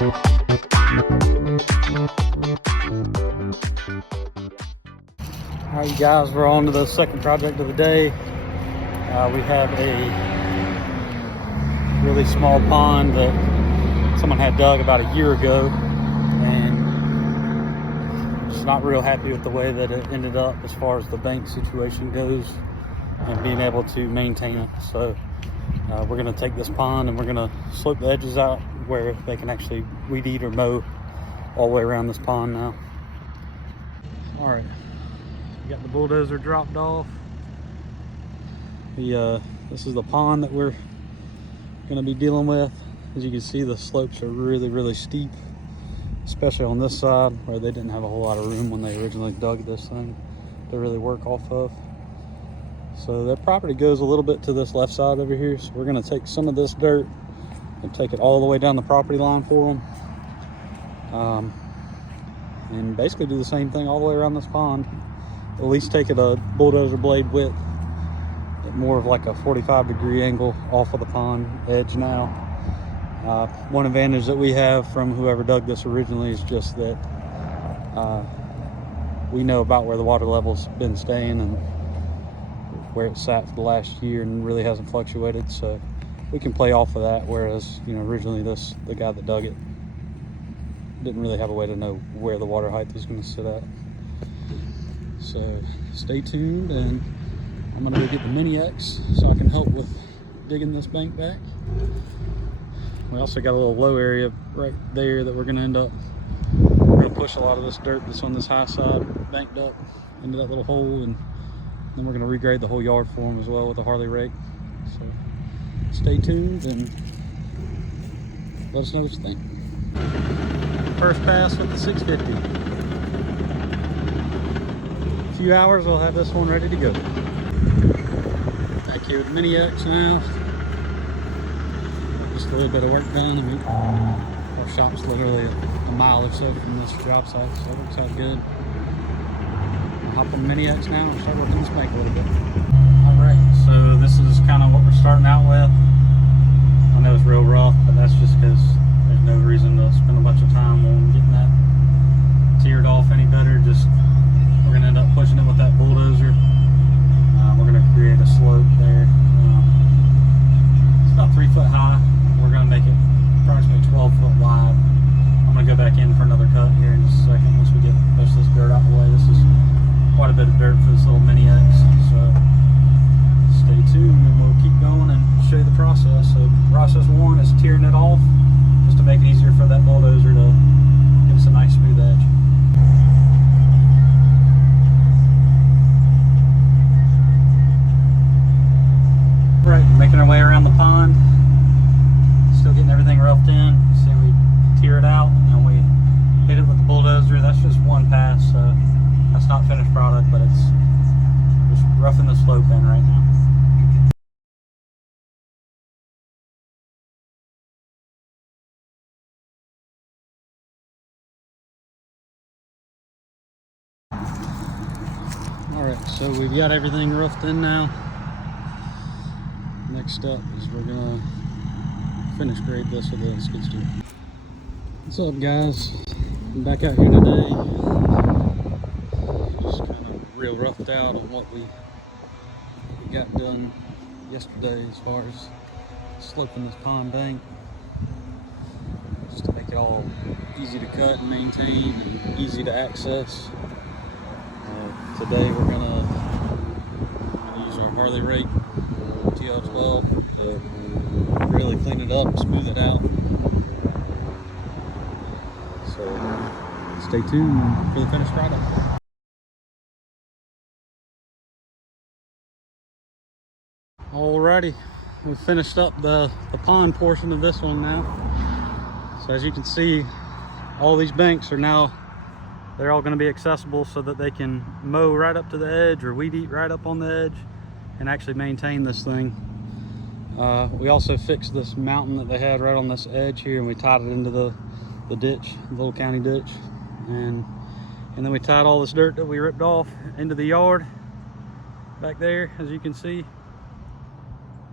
All right, you guys, we're on to the second project of the day. We have a really small pond that someone had dug about a year ago, and just not real happy with the way that it ended up as far as the bank situation goes and being able to maintain it. So we're going to take this pond and we're going to slope the edges out where they can actually weed eat or mow all the way around this pond now. All right. Got the bulldozer dropped off. This is the pond that we're going to be dealing with. As you can see, the slopes are really steep, especially on this side where they didn't have a whole lot of room when they originally dug this thing to really work off of. So their property goes a little bit to this left side over here, so we're going to take some of this dirt and take it all the way down the property line for them, and basically do the same thing all the way around this pond. At least take it a bulldozer blade width at more of like a 45-degree angle off of the pond edge now. One advantage that we have from whoever dug this originally is just that we know about where the water level's been staying and where it sat for the last year and really hasn't fluctuated, so we can play off of that, whereas originally the guy that dug it didn't really have a way to know where the water height was going to sit at. So stay tuned, and I'm gonna go get the Mini X so I can help with digging this bank back. We also got a little low area right there that we're gonna end up, we're gonna push a lot of this dirt that's on this high side banked up into that little hole, and then we're gonna regrade the whole yard for them as well with a Harley rake. So stay tuned and let us know what you think. First pass with the 650. Few hours, we'll have this one ready to go. Back here with the Mini X now. Just a little bit of work done. Our shop's literally a mile or so from this job site, so it works out good. I'll hop on the Mini X now and start working this bank a little bit. Alright, so this is kind of what we're starting out with. I know it's real rough, but that's just because there's no reason to spend a bunch of time on getting that tiered off any better. We're going to end up pushing it with that bulldozer. We're going to create a slope there. It's about 3 foot high. We're going to make it approximately 12 foot wide. I'm going to go back in for another cut here in just a second once we get most of this dirt out of the way. This is quite a bit of dirt for this little Mini X, so stay tuned and we'll keep going and show you the process. So process one is tearing it off just to make it easier for that bulldozer to give us a nice smooth edge. Right, making our way around the pond, still getting everything roughed in. See, we tear it out and we hit it with the bulldozer. That's just one pass, so that's not finished product, but it's just roughing the slope in right now. Alright, so we've got everything roughed in now. Next up is we're gonna finish grade this with a skid steer. What's up, guys? I'm back out here today. Just kind of real roughed out on what we got done yesterday as far as sloping this pond bank, just to make it all easy to cut and maintain and easy to access. Today we're gonna use our Harley rake TL12 to really clean it up, smooth it out. So stay tuned for the finished product. Alrighty, we've finished up the pond portion of this one now. So as you can see, all these banks are now, they're all going to be accessible so that they can mow right up to the edge or weed eat right up on the edge and actually maintain this thing. We also fixed this mountain that they had right on this edge here, and we tied it into the ditch, the little county ditch, and then we tied all this dirt that we ripped off into the yard back there. As you can see,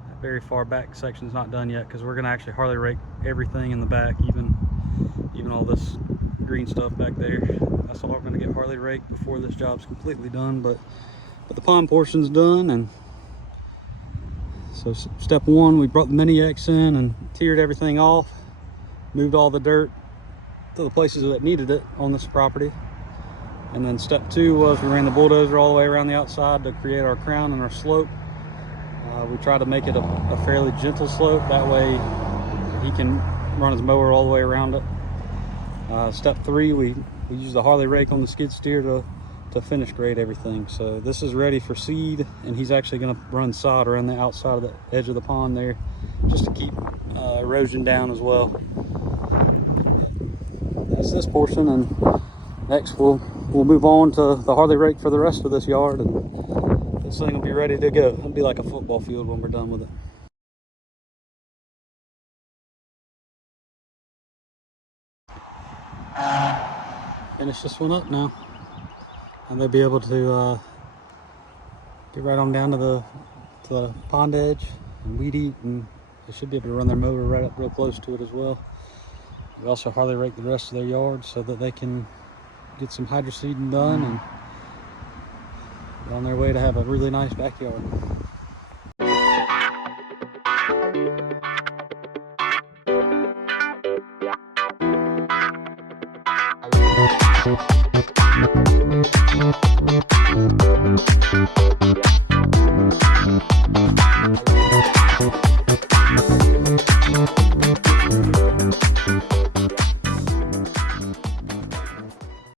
that very far back section's not done yet because we're going to actually Harley rake everything in the back, even even all this green stuff back there. That's all we're going to get Harley raked before this job's completely done. But the pond portion's done, and so step one, we brought the Mini X in and tiered everything off, moved all the dirt to the places that needed it on this property. And then step two was we ran the bulldozer all the way around the outside to create our crown and our slope. We tried to make it a fairly gentle slope, that way he can run his mower all the way around it. Step three, we used the Harley rake on the skid steer to finish grade everything. So this is ready for seed, and he's actually going to run sod around the outside of the edge of the pond there, just to keep erosion down as well. That's this portion, and next we'll move on to the Harley rake for the rest of this yard, and this thing will be ready to go. It'll be like a football field when we're done with it. Finish this one up now, and they'll be able to get right on down to the pond edge and weed eat, and they should be able to run their mower right up real close to it as well. We also Harley rake the rest of their yard so that they can get some hydroseeding done and be on their way to have a really nice backyard.